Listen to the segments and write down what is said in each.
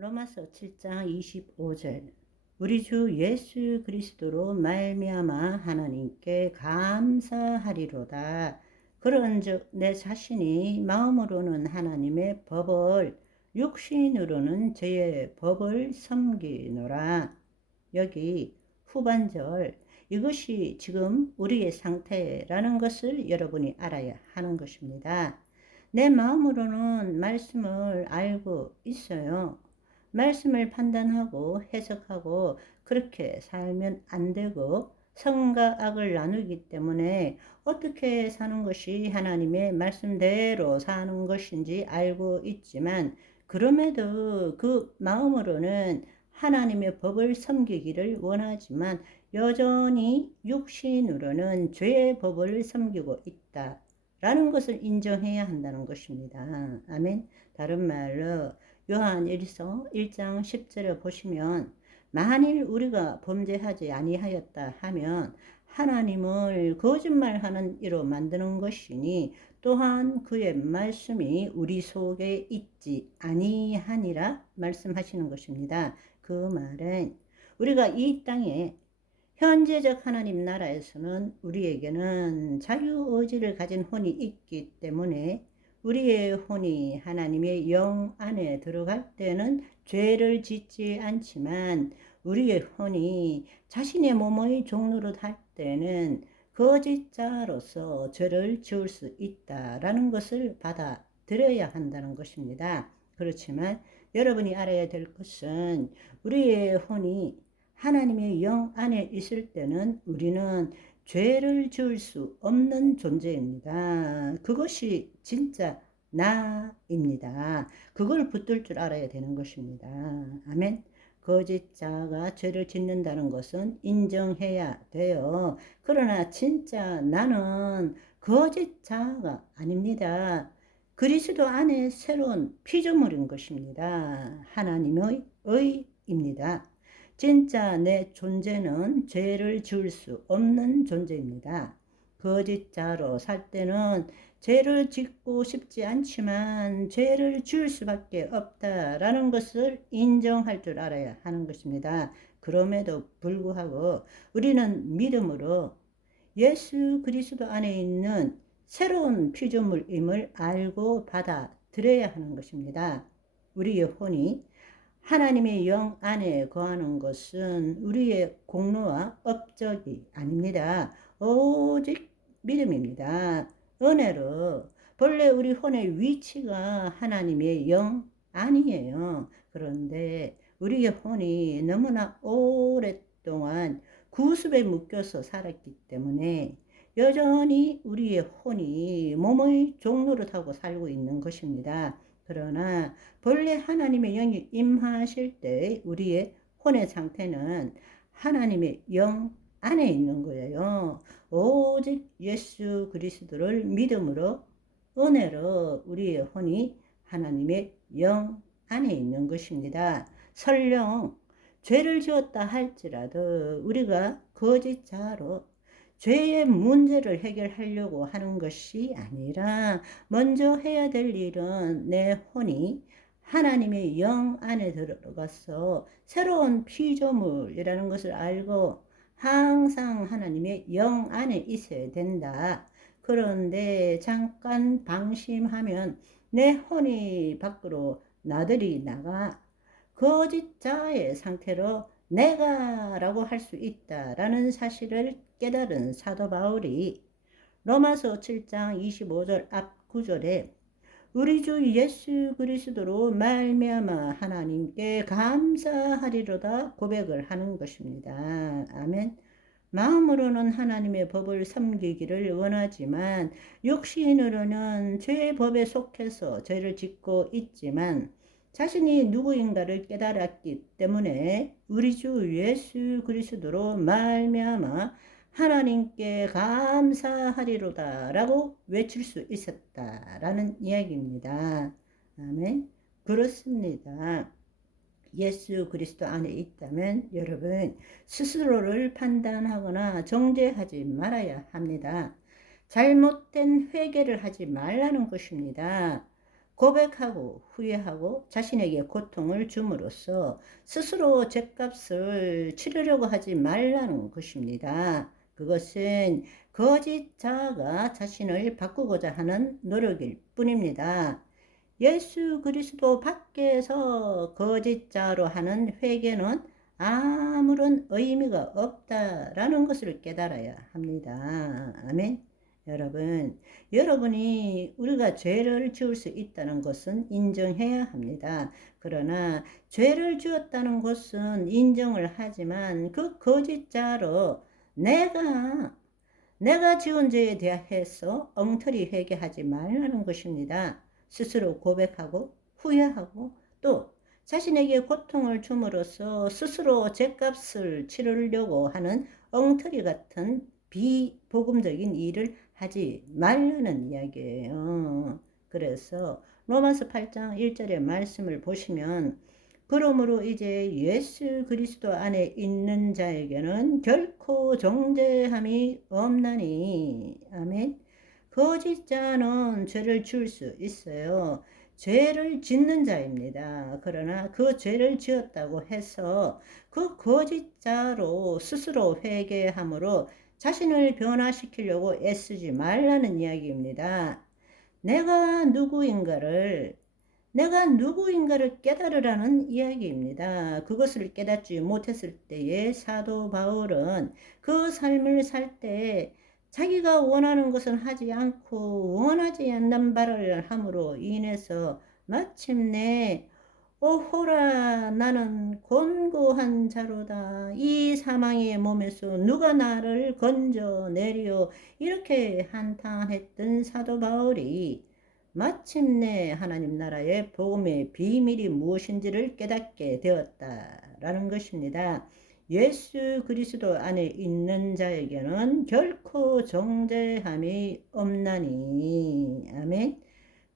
로마서 7장 25절 우리 주 예수 그리스도로 말미암아 하나님께 감사하리로다. 그런즉 내 자신이 마음으로는 하나님의 법을 육신으로는 저의 법을 섬기노라. 여기 후반절 이것이 지금 우리의 상태라는 것을 여러분이 알아야 하는 것입니다. 내 마음으로는 말씀을 알고 있어요. 말씀을 판단하고 해석하고 그렇게 살면 안 되고 선과 악을 나누기 때문에 어떻게 사는 것이 하나님의 말씀대로 사는 것인지 알고 있지만 그럼에도 그 마음으로는 하나님의 법을 섬기기를 원하지만 여전히 육신으로는 죄의 법을 섬기고 있다 라는 것을 인정해야 한다는 것입니다. 아멘. 다른 말로 요한일서 1장 10절에 보시면 만일 우리가 범죄하지 아니하였다 하면 하나님을 거짓말하는 이로 만드는 것이니 또한 그의 말씀이 우리 속에 있지 아니하니라 말씀하시는 것입니다. 그 말은 우리가 이 땅에 현재적 하나님 나라에서는 우리에게는 자유의지를 가진 혼이 있기 때문에 우리의 혼이 하나님의 영 안에 들어갈 때는 죄를 짓지 않지만 우리의 혼이 자신의 몸의 종로로 할 때는 거짓자로서 죄를 지을 수 있다라는 것을 받아들여야 한다는 것입니다. 그렇지만 여러분이 알아야 될 것은 우리의 혼이 하나님의 영 안에 있을 때는 우리는 죄를 지을 수 없는 존재입니다. 그것이 진짜 나입니다. 그걸 붙들 줄 알아야 되는 것입니다. 아멘. 거짓자가 죄를 짓는다는 것은 인정해야 돼요. 그러나 진짜 나는 거짓자가 아닙니다. 그리스도 안에 새로운 피조물인 것입니다. 하나님의 의입니다. 진짜 내 존재는 죄를 지을 수 없는 존재입니다. 거짓자로 살 때는 죄를 짓고 싶지 않지만 죄를 지을 수밖에 없다라는 것을 인정할 줄 알아야 하는 것입니다. 그럼에도 불구하고 우리는 믿음으로 예수 그리스도 안에 있는 새로운 피조물임을 알고 받아들여야 하는 것입니다. 우리의 혼이 하나님의 영 안에 거하는 것은 우리의 공로와 업적이 아닙니다. 오직 믿음입니다. 은혜로 본래 우리 혼의 위치가 하나님의 영 아니에요. 그런데 우리의 혼이 너무나 오랫동안 구습에 묶여서 살았기 때문에 여전히 우리의 혼이 몸의 종노릇하고 살고 있는 것입니다. 그러나 본래 하나님의 영이 임하실 때 우리의 혼의 상태는 하나님의 영 안에 있는 거예요. 오직 예수 그리스도를 믿음으로 은혜로 우리의 혼이 하나님의 영 안에 있는 것입니다. 설령 죄를 지었다 할지라도 우리가 거짓자로 죄의 문제를 해결하려고 하는 것이 아니라 먼저 해야 될 일은 내 혼이 하나님의 영 안에 들어가서 새로운 피조물이라는 것을 알고 항상 하나님의 영 안에 있어야 된다. 그런데 잠깐 방심하면 내 혼이 밖으로 나들이 나가 거짓자의 상태로 내가라고 할 수 있다라는 사실을 깨달은 사도 바울이 로마서 7장 25절 앞 구절에 우리 주 예수 그리스도로 말미암아 하나님께 감사하리로다 고백을 하는 것입니다. 아멘. 마음으로는 하나님의 법을 섬기기를 원하지만 육신으로는 죄의 법에 속해서 죄를 짓고 있지만 자신이 누구인가를 깨달았기 때문에 우리 주 예수 그리스도로 말미암아 하나님께 감사하리로다 라고 외칠 수 있었다라는 이야기입니다. 아멘. 그렇습니다. 예수 그리스도 안에 있다면 여러분 스스로를 판단하거나 정죄하지 말아야 합니다. 잘못된 회개를 하지 말라는 것입니다. 고백하고 후회하고 자신에게 고통을 줌으로써 스스로 죗값을 치르려고 하지 말라는 것입니다. 그것은 거짓 자아가 자신을 바꾸고자 하는 노력일 뿐입니다. 예수 그리스도 밖에서 거짓 자로 하는 회개는 아무런 의미가 없다라는 것을 깨달아야 합니다. 아멘. 여러분이 우리가 죄를 지을 수 있다는 것은 인정해야 합니다. 그러나 죄를 지었다는 것은 인정을 하지만 그 거짓자로 내가 지은 죄에 대해서 엉터리 회개하지 말라는 것입니다. 스스로 고백하고 후회하고 또 자신에게 고통을 줌으로써 스스로 죗값을 치르려고 하는 엉터리 같은 비복음적인 일을 하지 말라는 이야기예요. 그래서 로마서 8장 1절의 말씀을 보시면 그러므로 이제 예수 그리스도 안에 있는 자에게는 결코 정죄함이 없나니. 아멘. 거짓자는 죄를 지을 수 있어요. 죄를 짓는 자입니다. 그러나 그 죄를 지었다고 해서 그 거짓자로 스스로 회개함으로 자신을 변화시키려고 애쓰지 말라는 이야기입니다. 내가 누구인가를 깨달으라는 이야기입니다. 그것을 깨닫지 못했을 때에 사도 바울은 그 삶을 살 때 자기가 원하는 것은 하지 않고 원하지 않는 바를 함으로 인해서 마침내 오호라 나는 곤고한 자로다. 이 사망의 몸에서 누가 나를 건져내리오. 이렇게 한탄했던 사도 바울이 마침내 하나님 나라의 복음의 비밀이 무엇인지를 깨닫게 되었다라는 것입니다. 예수 그리스도 안에 있는 자에게는 결코 정죄함이 없나니. 아멘.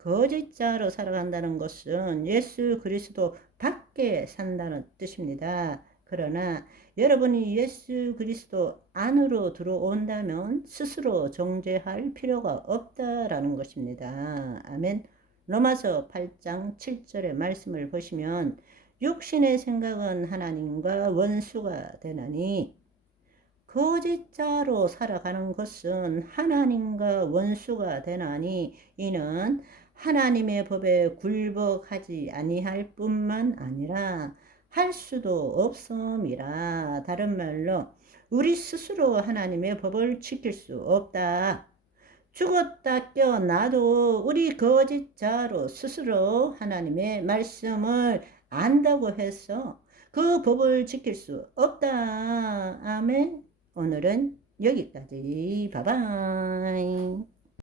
거짓자로 살아간다는 것은 예수 그리스도 밖에 산다는 뜻입니다. 그러나 여러분이 예수 그리스도 안으로 들어온다면 스스로 정죄할 필요가 없다라는 것입니다. 아멘. 로마서 8장 7절의 말씀을 보시면 육신의 생각은 하나님과 원수가 되나니 거짓자로 살아가는 것은 하나님과 원수가 되나니 이는 하나님의 법에 굴복하지 아니할 뿐만 아니라 할 수도 없음이라. 다른 말로 우리 스스로 하나님의 법을 지킬 수 없다. 죽었다 깨어나도 우리 거짓자로 스스로 하나님의 말씀을 안다고 해서 그 법을 지킬 수 없다. 아멘. 오늘은 여기까지. 바이바이.